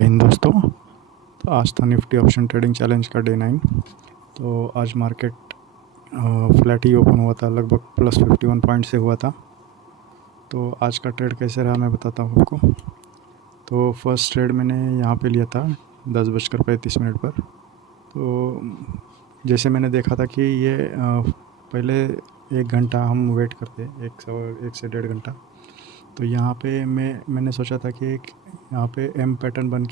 इन दोस्तों, तो आज था निफ्टी ऑप्शन ट्रेडिंग चैलेंज का डे 9। तो आज मार्केट फ्लैट ही ओपन हुआ था, लगभग +51 पॉइंट से हुआ था। तो आज का ट्रेड कैसे रहा मैं बताता हूँ आपको। तो फर्स्ट ट्रेड मैंने यहाँ पे लिया था 10:35 पर। तो जैसे मैंने देखा था कि ये पहले 1 घंटा हम वेट करते, 1 से 1.5 घंटा। तो यहाँ पे मैंने सोचा था कि एक यहाँ पे एम पैटर्न बन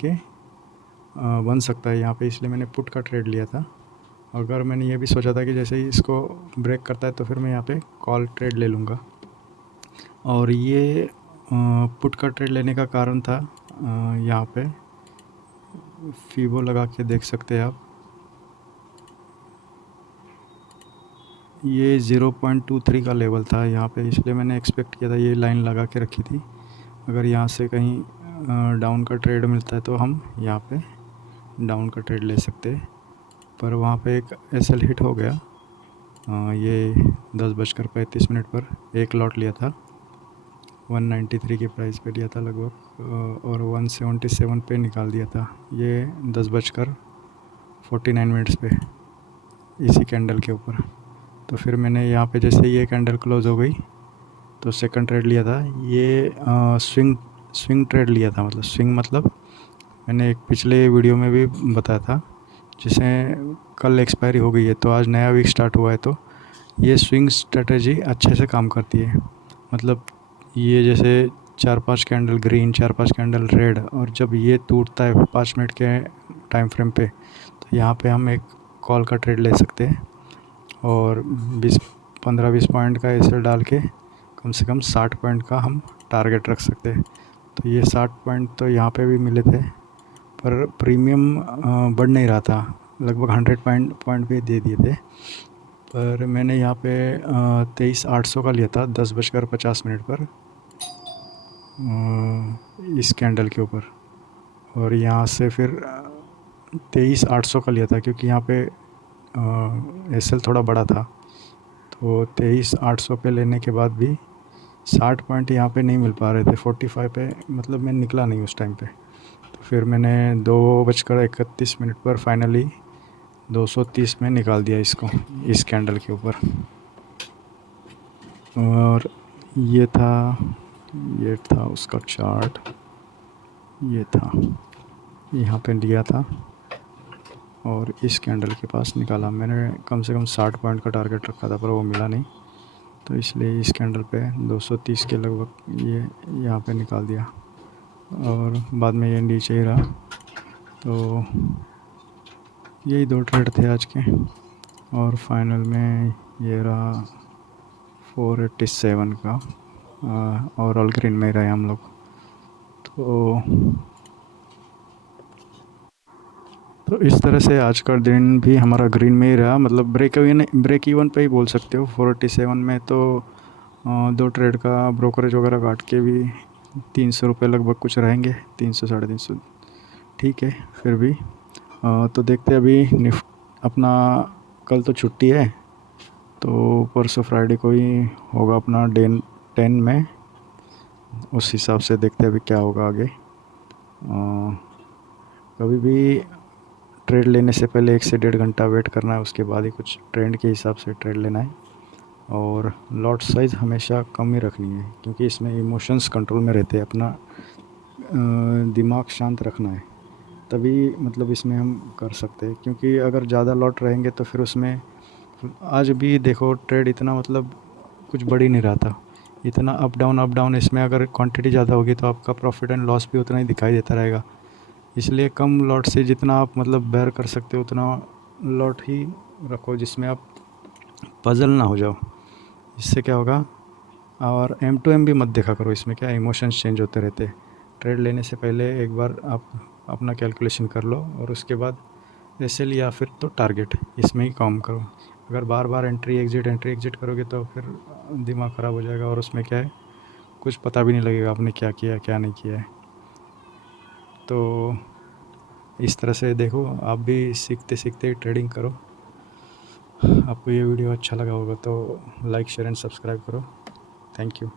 सकता है यहाँ पे, इसलिए मैंने पुट का ट्रेड लिया था। अगर मैंने ये भी सोचा था कि जैसे ही इसको ब्रेक करता है तो फिर मैं यहाँ पे कॉल ट्रेड ले लूँगा। और ये पुट का ट्रेड लेने का कारण था, यहाँ पे फीबो लगा के देख सकते हैं आप, ये 0.23 का लेवल था यहाँ पे, इसलिए मैंने एक्सपेक्ट किया था, ये लाइन लगा के रखी थी। अगर यहाँ से कहीं डाउन का ट्रेड मिलता है तो हम यहाँ पे डाउन का ट्रेड ले सकते हैं। पर वहाँ पे एक एसएल हिट हो गया। ये 10:35 पर एक लॉट लिया था, 193 की प्राइस पे लिया था लगभग, और 177 पे निकाल दिया था ये 10:49 पे इसी कैंडल के ऊपर। तो फिर मैंने यहाँ पे जैसे ये कैंडल क्लोज हो गई तो सेकंड ट्रेड लिया था। ये स्विंग ट्रेड लिया था, मतलब स्विंग मतलब मैंने एक पिछले वीडियो में भी बताया था, जिसे कल एक्सपायरी हो गई है तो आज नया वीक स्टार्ट हुआ है। तो ये स्विंग स्ट्रेटजी अच्छे से काम करती है, मतलब ये जैसे 4-5 कैंडल ग्रीन, 4-5 कैंडल रेड, और जब ये टूटता है 5 मिनट के टाइम फ्रेम पे, तो यहाँ पे हम एक कॉल का ट्रेड ले सकते हैं और 15-20 पॉइंट का एसएल डाल के कम से कम 60 पॉइंट का हम टारगेट रख सकते हैं। तो ये 60 पॉइंट तो यहाँ पे भी मिले थे, पर प्रीमियम बढ़ नहीं रहा था, लगभग 100 पॉइंट भी दे दिए थे। पर मैंने यहाँ पे 23,800 का लिया था 10:50 पर इस कैंडल के ऊपर, और यहाँ से फिर 23,800 का लिया था क्योंकि यहाँ पे एसएल थोड़ा बड़ा था। तो 23,800 पे लेने के बाद भी 60 पॉइंट यहाँ पे नहीं मिल पा रहे थे, 45 पे, मतलब मैं निकला नहीं उस टाइम पे। तो फिर मैंने 2:31 पर फाइनली 230 में निकाल दिया इसको, इस कैंडल के ऊपर। और ये था उसका चार्ट, ये था, यहाँ पे लिया था और इस कैंडल के पास निकाला मैंने। कम से कम 60 पॉइंट का टारगेट रखा था पर वो मिला नहीं, तो इसलिए इस कैंडल पे 230 के लगभग ये यहाँ पे निकाल दिया, और बाद में ये नीचे ही रहा। तो यही 2 ट्रेड थे आज के, और फाइनल में ये रहा 487 का, और ऑल ग्रीन में रहे हम लोग। तो इस तरह से आज का दिन भी हमारा ग्रीन में ही रहा, मतलब ब्रेक इवन पे ही बोल सकते हो। 487 में तो 2 ट्रेड का ब्रोकरेज वगैरह काट के भी 300 रुपये लगभग कुछ रहेंगे, 300 350। ठीक है, फिर भी तो देखते हैं अभी अपना कल तो छुट्टी है, तो परसों फ्राइडे को ही होगा अपना डे 10 में, उस हिसाब से देखते हैं अभी क्या होगा आगे। कभी भी ट्रेड लेने से पहले 1 से 1.5 घंटा वेट करना है, उसके बाद ही कुछ ट्रेंड के हिसाब से ट्रेड लेना है। और लॉट साइज़ हमेशा कम ही रखनी है क्योंकि इसमें इमोशंस कंट्रोल में रहते हैं, अपना दिमाग शांत रखना है, तभी मतलब इसमें हम कर सकते हैं। क्योंकि अगर ज़्यादा लॉट रहेंगे तो फिर उसमें, आज भी देखो ट्रेड इतना मतलब कुछ बढ़ ही नहीं रहा था, इतना अप डाउन। इसमें अगर क्वांटिटी ज़्यादा होगी तो आपका प्रॉफिट एंड लॉस भी उतना ही दिखाई देता रहेगा। इसलिए कम लॉट से जितना आप मतलब बेयर कर सकते हो उतना लॉट ही रखो, जिसमें आप पजल ना हो जाओ। इससे क्या होगा, और एम टू एम भी मत देखा करो, इसमें क्या इमोशंस चेंज होते रहते हैं। ट्रेड लेने से पहले एक बार आप अपना कैलकुलेशन कर लो और उसके बाद एसएल या फिर तो टारगेट, इसमें ही काम करो। अगर बार बार एंट्री एग्जिट करोगे तो फिर दिमाग ख़राब हो जाएगा, और उसमें क्या है, कुछ पता भी नहीं लगेगा आपने क्या किया है क्या नहीं किया है। तो इस तरह से देखो, आप भी सीखते सीखते ट्रेडिंग करो। आपको ये वीडियो अच्छा लगा होगा तो लाइक शेयर एंड सब्सक्राइब करो। Thank you.